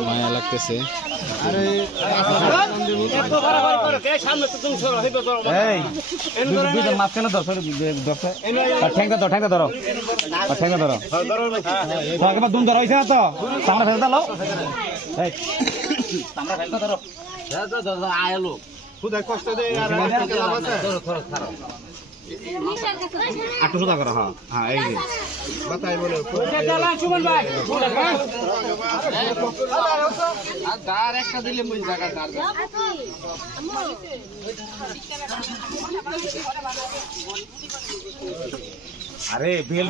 মায়া লাগতেছে। ঠেঙ্গা ধরো দুম ধরো হয়েছে না তো সামনে ফেলতে লো আয়ালো কষ্ট দেয় আটশো সোজা করো। হ্যাঁ হ্যাঁ এই যে বাতাই বলে সুমন ভাই দাঁড় একটা দিলে মুই জায়গা দাঁড় আরে বেল